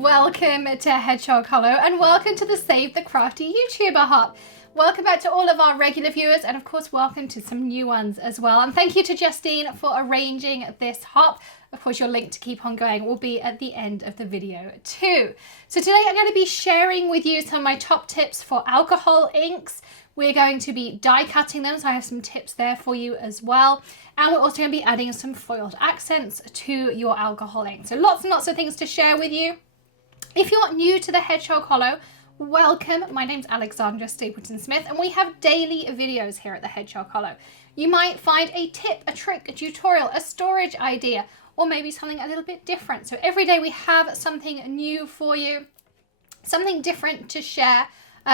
Welcome to Hedgehog Hollow and welcome to the Save the Crafty YouTuber Hop. Welcome back to all of our regular viewers and of course welcome to some new ones as well. And thank you to Justine for arranging this hop. Of course your link to keep on going will be at the end of the video too. So today I'm going to be sharing with you some of my top tips for alcohol inks. We're going to be die cutting them, so I have some tips there for you as well. And we're also going to be adding some foiled accents to your alcohol ink. So lots and lots of things to share with you. If you're new to the Hedgehog Hollow, welcome. My name's Alexandra Stapleton-Smith and we have daily videos here at the Hedgehog Hollow. You might find a tip, a trick, a tutorial, a storage idea, or maybe something a little bit different. So every day we have something new for you, something different to share.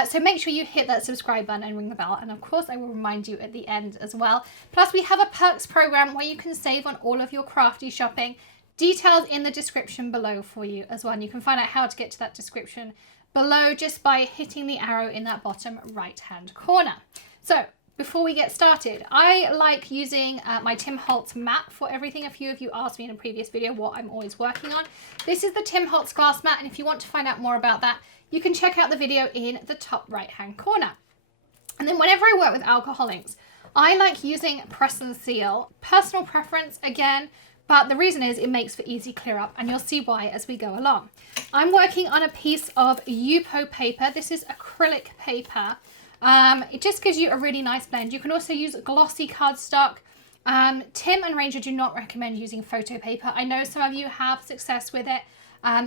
So make sure you hit that subscribe button and ring the bell. And of course, I will remind you at the end as well. Plus, we have a perks program where you can save on all of your crafty shopping. Details in the description below for you as well. And you can find out how to get to that description below just by hitting the arrow in that bottom right-hand corner. So before we get started, I like using my Tim Holtz map for everything. A few of you asked me in a previous video what I'm always working on. This is the Tim Holtz glass mat. And if you want to find out more about that, you can check out the video in the top right-hand corner. And then whenever I work with alcohol inks, I like using press and seal. Personal preference again, but the reason is it makes for easy clear up and you'll see why as we go along. I'm working on a piece of Yupo paper. This is acrylic paper. It just gives you a really nice blend. You can also use glossy cardstock. Tim and Ranger do not recommend using photo paper. I know some of you have success with it.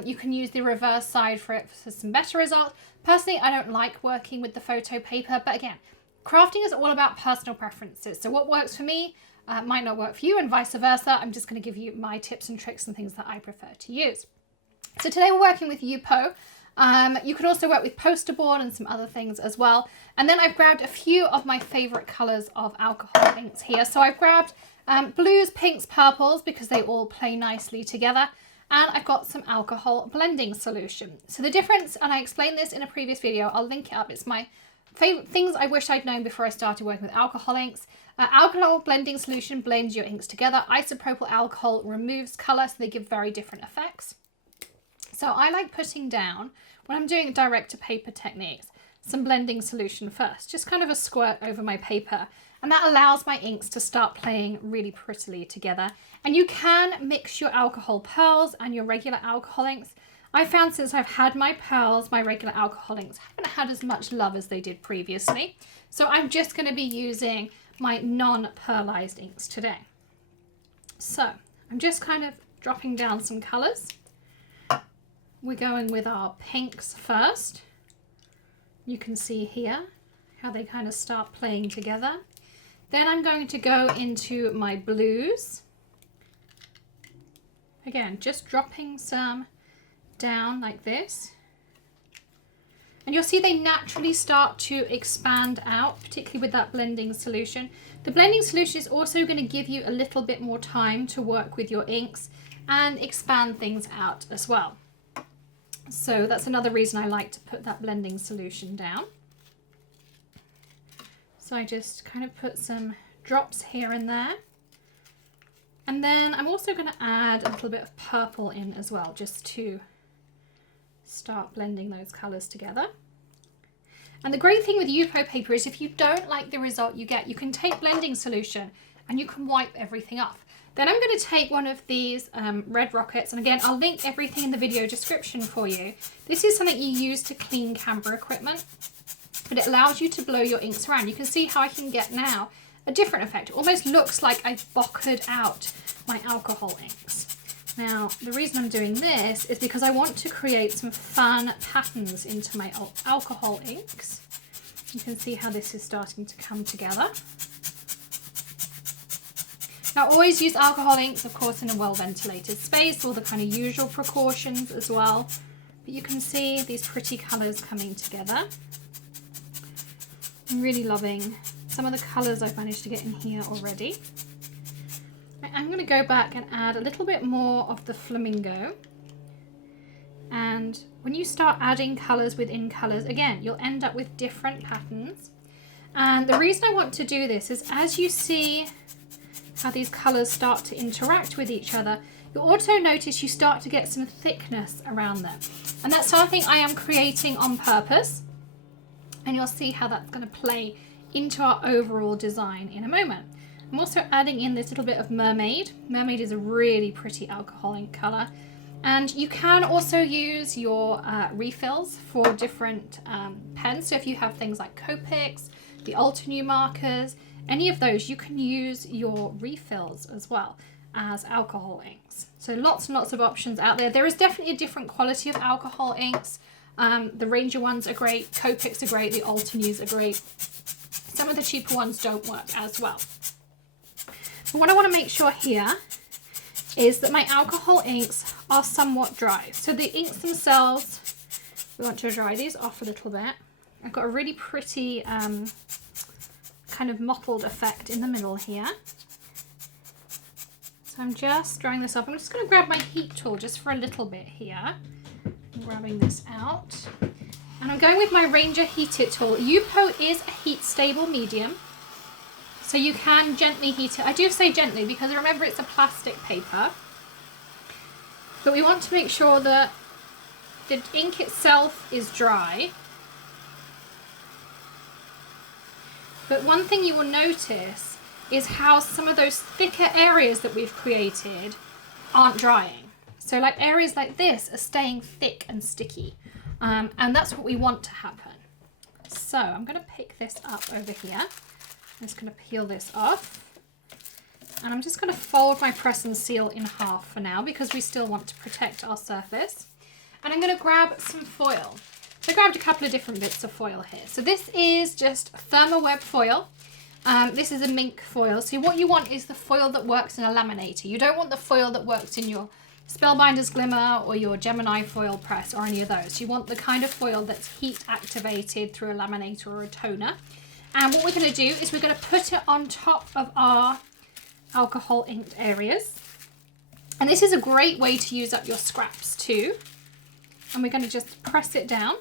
You can use the reverse side for it for some better results. Personally, I don't like working with the photo paper, but again, crafting is all about personal preferences. So what works for me might not work for you and vice versa. I'm just going to give you my tips and tricks and things that I prefer to use. So today we're working with Yupo. You can also work with poster board and some other things as well. And then I've grabbed a few of my favorite colors of alcohol inks here. So I've grabbed blues, pinks, purples because they all play nicely together. And I've got some alcohol blending solution. So the difference, and I explained this in a previous video, I'll link it up. It's my favorite things I wish I'd known before I started working with alcohol inks. Alcohol blending solution blends your inks together. Isopropyl alcohol removes color, so they give very different effects. So I like putting down, when I'm doing direct to paper techniques, some blending solution first, just kind of a squirt over my paper. And that allows my inks to start playing really prettily together. And you can mix your alcohol pearls and your regular alcohol inks. I found since I've had my pearls, my regular alcohol inks haven't had as much love as they did previously. So I'm just going to be using my non-pearlized inks today. So I'm just kind of dropping down some colors. We're going with our pinks first. You can see here how they kind of start playing together. Then I'm going to go into my blues. Again, just dropping some down like this. And you'll see they naturally start to expand out, particularly with that blending solution. The blending solution is also going to give you a little bit more time to work with your inks and expand things out as well. So that's another reason I like to put that blending solution down. So I just kind of put some drops here and there. And then I'm also going to add a little bit of purple in as well, just to start blending those colors together. And the great thing with Yupo paper is if you don't like the result you get, you can take blending solution and you can wipe everything off. Then I'm going to take one of these red rockets, and again, I'll link everything in the video description for you. This is something you use to clean camera equipment, but it allows you to blow your inks around. You can see how I can get now a different effect. It almost looks like I've bockered out my alcohol inks. Now, the reason I'm doing this is because I want to create some fun patterns into my alcohol inks. You can see how this is starting to come together. Now, always use alcohol inks, of course, in a well-ventilated space, all the kind of usual precautions as well. But you can see these pretty colors coming together. I'm really loving some of the colors I've managed to get in here already. I'm going to go back and add a little bit more of the flamingo. And when you start adding colors within colors, again, you'll end up with different patterns. And the reason I want to do this is as you see how these colors start to interact with each other, you'll also notice you start to get some thickness around them. And that's something I am creating on purpose. And you'll see how that's going to play into our overall design in a moment. I'm also adding in this little bit of Mermaid. Mermaid is a really pretty alcohol ink color. And you can also use your refills for different pens. So if you have things like Copics, the Altenew markers, any of those, you can use your refills as well as alcohol inks. So lots and lots of options out there. There is definitely a different quality of alcohol inks. The Ranger ones are great, Copics are great, the Altenews are great. Some of the cheaper ones don't work as well. But what I want to make sure here is that my alcohol inks are somewhat dry. So the inks themselves, we want to dry these off a little bit. I've got a really pretty kind of mottled effect in the middle here. So I'm just drying this off. I'm just going to grab my heat tool just for a little bit here. I'm grabbing this out. And I'm going with my Ranger Heat It tool. Yupo is a heat stable medium, so you can gently heat it. I do say gently because remember it's a plastic paper. But we want to make sure that the ink itself is dry. But one thing you will notice is how some of those thicker areas that we've created aren't drying. So like areas like this are staying thick and sticky. And that's what we want to happen. So I'm going to pick this up over here. I'm just going to peel this off. And I'm just going to fold my press and seal in half for now because we still want to protect our surface. And I'm going to grab some foil. So I grabbed a couple of different bits of foil here. So this is just Thermoweb foil. This is a mink foil. So what you want is the foil that works in a laminator. You don't want the foil that works in your Spellbinders Glimmer or your Gemini foil press or any of those. You want the kind of foil that's heat activated through a laminator or a toner. And what we're going to do is we're going to put it on top of our alcohol inked areas. And this is a great way to use up your scraps too. And we're going to just press it down.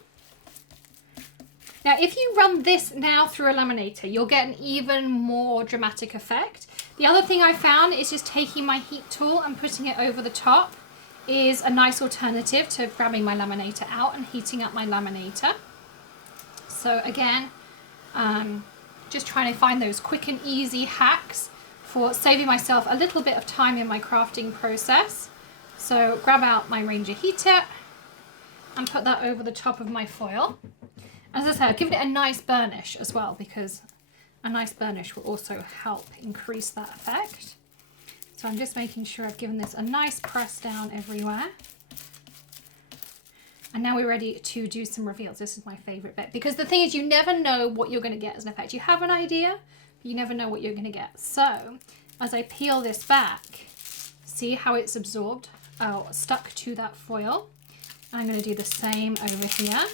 Now, if you run this now through a laminator, you'll get an even more dramatic effect. The other thing I found is just taking my heat tool and putting it over the top is a nice alternative to grabbing my laminator out and heating up my laminator. So again, just trying to find those quick and easy hacks for saving myself a little bit of time in my crafting process. So grab out my Ranger Heater and put that over the top of my foil. As I said, give it a nice burnish as well, because a nice burnish will also help increase that effect. So I'm just making sure I've given this a nice press down everywhere. And now we're ready to do some reveals. This is my favorite bit, because the thing is you never know what you're going to get as an effect. You have an idea, but you never know what you're going to get. So as I peel this back, see how it's absorbed, stuck to that foil. I'm going to do the same over here.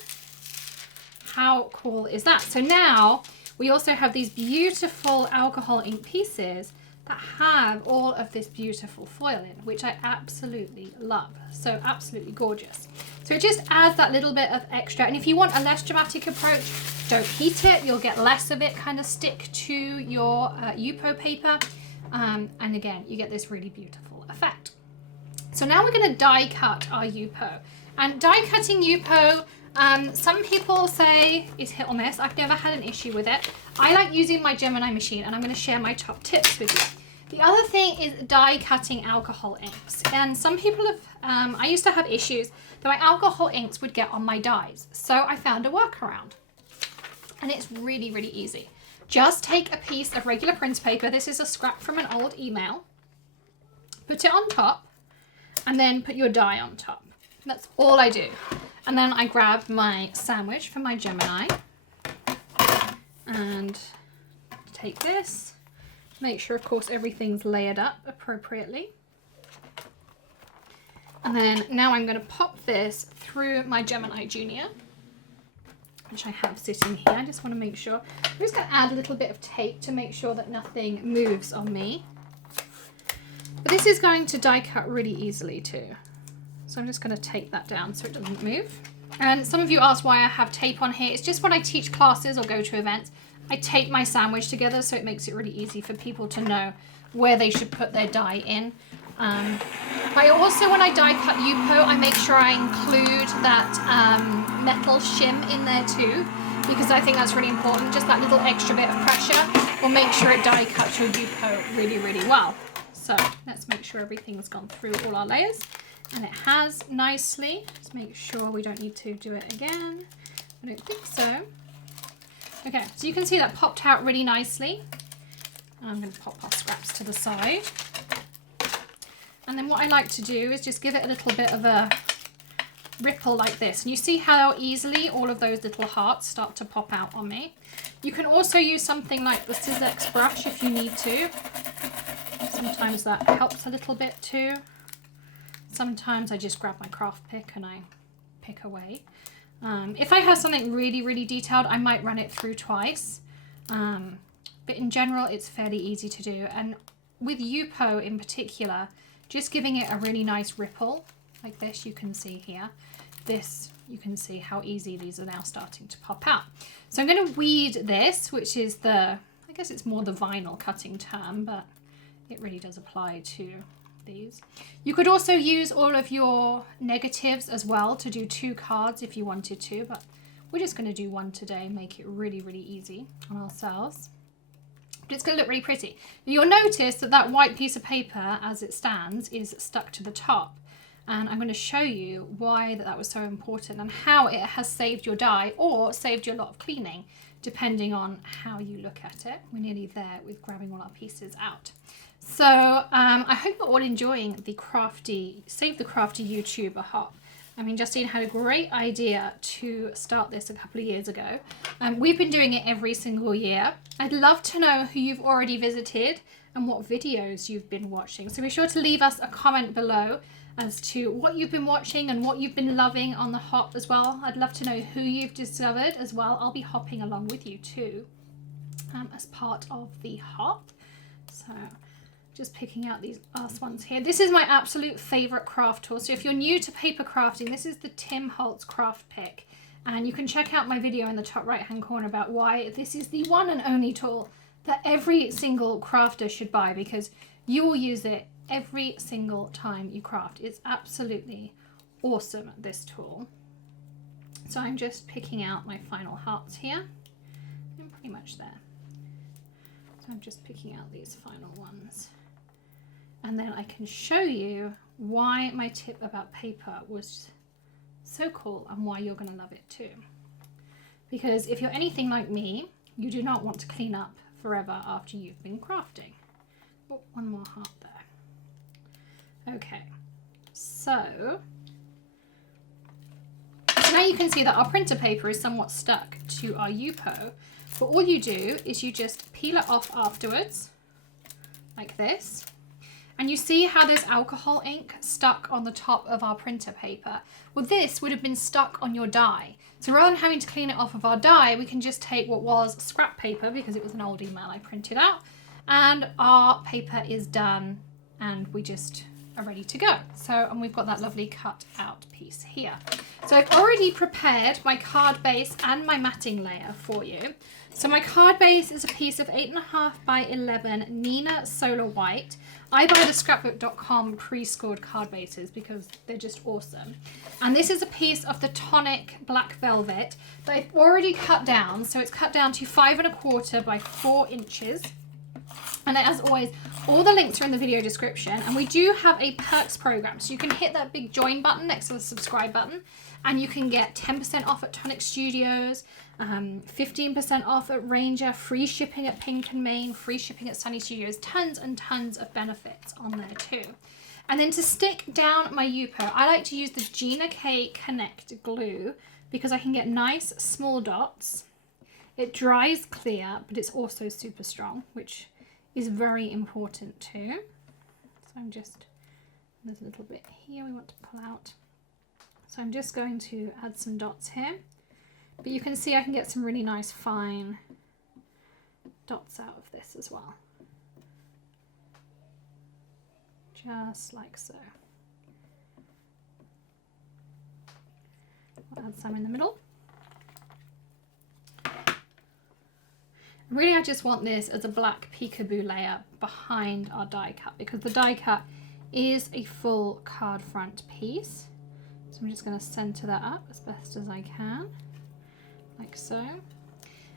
How cool is that? So now we also have these beautiful alcohol ink pieces that have all of this beautiful foil in, which I absolutely love. So absolutely gorgeous. So it just adds that little bit of extra. And if you want a less dramatic approach, don't heat it. You'll get less of it kind of stick to your Yupo paper. And again, you get this really beautiful effect. So now we're going to die cut our Yupo. And die cutting Yupo, some people say is hit or miss. I've never had an issue with it. I like using my Gemini machine, and I'm going to share my top tips with you. The other thing is die cutting alcohol inks. And some people have, I used to have issues that my alcohol inks would get on my dies. So I found a workaround. And it's really, really easy. Just take a piece of regular print paper. This is a scrap from an old email. Put it on top, and then put your die on top. That's all I do. And then I grab my sandwich from my Gemini and take this. Make sure, of course, everything's layered up appropriately. And then now I'm going to pop this through my Gemini Junior, which I have sitting here. I just want to make sure. I'm just going to add a little bit of tape to make sure that nothing moves on me. But this is going to die cut really easily too. So I'm just going to tape that down so it doesn't move. And some of you asked why I have tape on here. It's just when I teach classes or go to events, I tape my sandwich together so it makes it really easy for people to know where they should put their die in. I also, when I die cut Yupo, I make sure I include that metal shim in there too, because I think that's really important. Just that little extra bit of pressure will make sure it die cuts your Yupo really, really well. So let's make sure everything's gone through all our layers, and it has nicely. Just make sure we don't need to do it again. I don't think so. Okay, so you can see that popped out really nicely. I'm going to pop our scraps to the side. And then what I like to do is just give it a little bit of a ripple like this. And you see how easily all of those little hearts start to pop out on me. You can also use something like the Sizzix brush if you need to. Sometimes that helps a little bit too. Sometimes I just grab my craft pick and I pick away. If I have something really, really detailed, I might run it through twice. But in general, it's fairly easy to do. And with Yupo in particular, just giving it a really nice ripple like this, you can see here. This, you can see how easy these are now starting to pop out. So I'm going to weed this, which is the, I guess it's more the vinyl cutting term, but it really does apply to these. You could also use all of your negatives as well to do 2 cards if you wanted to, but we're just going to do 1 today, make it really, really easy on ourselves. But it's going to look really pretty. You'll notice that that white piece of paper as it stands is stuck to the top. And I'm going to show you why that was so important and how it has saved your die or saved you a lot of cleaning, depending on how you look at it. We're nearly there with grabbing all our pieces out. So I hope you're all enjoying the Crafty, Save the Crafty YouTuber hop. I mean, Justine had a great idea to start this a couple of years ago. We've been doing it every single year. I'd love to know who you've already visited and what videos you've been watching. So be sure to leave us a comment below as to what you've been watching and what you've been loving on the hop as well. I'd love to know who you've discovered as well. I'll be hopping along with you too as part of the hop. So just picking out these last ones here. This is my absolute favorite craft tool. So if you're new to paper crafting, this is the Tim Holtz craft pick. And you can check out my video in the top right hand corner about why this is the one and only tool that every single crafter should buy, because you will use it every single time you craft. It's absolutely awesome, this tool. So I'm just picking out my final hearts here. I'm pretty much there. So I'm just picking out these final ones. And then I can show you why my tip about paper was so cool and why you're going to love it too. Because if you're anything like me, you do not want to clean up forever after you've been crafting. Oh, one more heart there. Okay, so now you can see that our printer paper is somewhat stuck to our Yupo. But all you do is you just peel it off afterwards, like this. And you see how there's alcohol ink stuck on the top of our printer paper. Well, this would have been stuck on your die. So rather than having to clean it off of our die, we can just take what was scrap paper, because it was an old email I printed out, and our paper is done and we just are ready to go. So, and we've got that lovely cut out piece here. So I've already prepared my card base and my matting layer for you. So my card base is a piece of 8.5 by 11 Nina Solar White. I buy the scrapbook.com pre-scored card bases because they're just awesome. And this is a piece of the tonic black velvet that I've already cut down. So it's cut down to 5.25 by 4 inches. And as always, all the links are in the video description. And we do have a perks program. So you can hit that big join button next to the subscribe button. And you can get 10% off at Tonic Studios, 15% off at Ranger, free shipping at Pink and Main, free shipping at Sunny Studios. Tons and tons of benefits on there too. And then to stick down my Yupo, I like to use the Gina K Connect glue because I can get nice small dots. It dries clear, but it's also super strong, which is very important too. So I'm just, there's a little bit here we want to pull out. So I'm just going to add some dots here, but you can see I can get some really nice fine dots out of this as well. Just like so. I'll add some in the middle. Really, I just want this as a black peekaboo layer behind our die cut, because the die cut is a full card front piece. So I'm just going to center that up as best as I can, like so.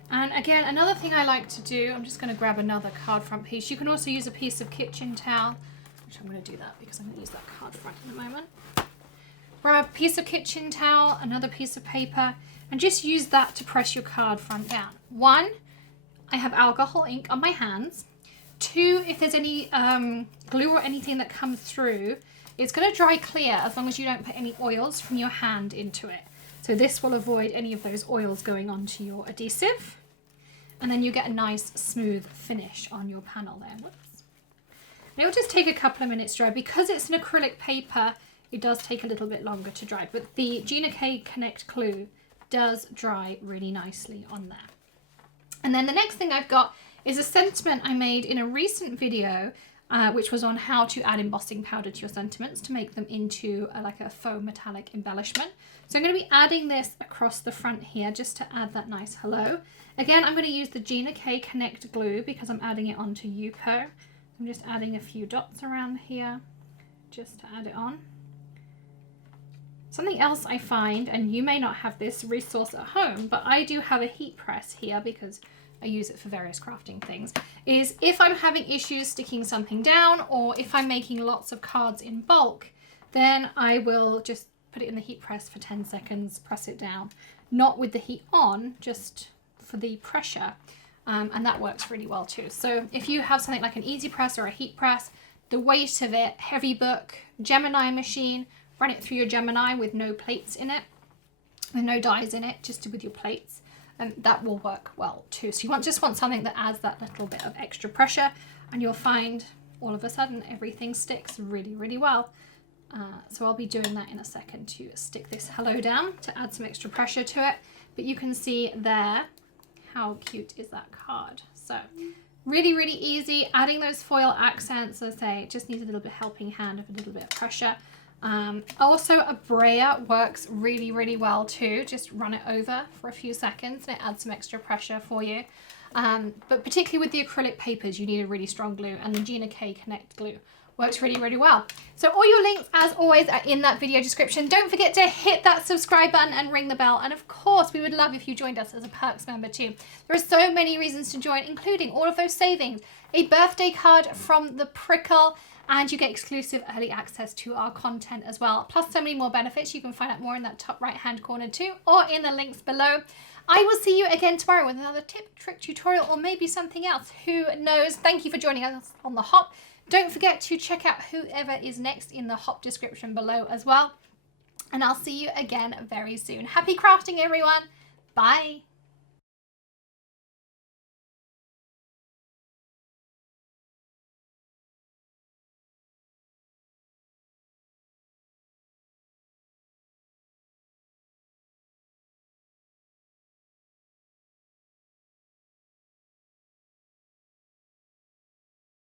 And again, another thing I like to do, I'm just going to grab another card front piece. You can also use a piece of kitchen towel, which I'm going to do that because I'm going to use that card front in a moment. Grab a piece of kitchen towel, another piece of paper, and just use that to press your card front down. 1, I have alcohol ink on my hands. 2, if there's any glue or anything that comes through, it's going to dry clear as long as you don't put any oils from your hand into it. So this will avoid any of those oils going onto your adhesive. And then you get a nice smooth finish on your panel there. Whoops. And it'll just take a couple of minutes to dry. Because it's an acrylic paper, it does take a little bit longer to dry. But the Gina K Connect glue does dry really nicely on there. And then the next thing I've got is a sentiment I made in a recent video, which was on how to add embossing powder to your sentiments to make them into like a faux metallic embellishment. So I'm going to be adding this across the front here just to add that nice hello. Again, I'm going to use the Gina K Connect glue because I'm adding it onto Yupo. I'm just adding a few dots around here just to add it on. Something else I find, and you may not have this resource at home, but I do have a heat press here because I use it for various crafting things, is if I'm having issues sticking something down or if I'm making lots of cards in bulk, then I will just put it in the heat press for 10 seconds, press it down, not with the heat on, just for the pressure, and that works really well too. So if you have something like an easy press or a heat press, the weight of it, heavy book, Gemini machine, run it through your Gemini with no plates in it, with no dies in it, just with your plates. And that will work well too. So you just want something that adds that little bit of extra pressure, and you'll find all of a sudden everything sticks really, really well. So I'll be doing that in a second to stick this hello down to add some extra pressure to it. But you can see there how cute is that card. So really, really easy. Adding those foil accents, as I say, it just needs a little bit helping hand of a little bit of pressure. Also a brayer works really, really well too. Just run it over for a few seconds and it adds some extra pressure for you. But particularly with the acrylic papers, you need a really strong glue, and the Gina K Connect glue works really, really well. So all your links, as always, are in that video description. Don't forget to hit that subscribe button and ring the bell. And of course, we would love if you joined us as a Perks member too. There are so many reasons to join, including all of those savings, a birthday card from the Prickle, and you get exclusive early access to our content as well. Plus so many more benefits. You can find out more in that top right-hand corner too, or in the links below. I will see you again tomorrow with another tip, trick, tutorial, or maybe something else. Who knows? Thank you for joining us on the hop. Don't forget to check out whoever is next in the hop description below as well. And I'll see you again very soon. Happy crafting, everyone. Bye.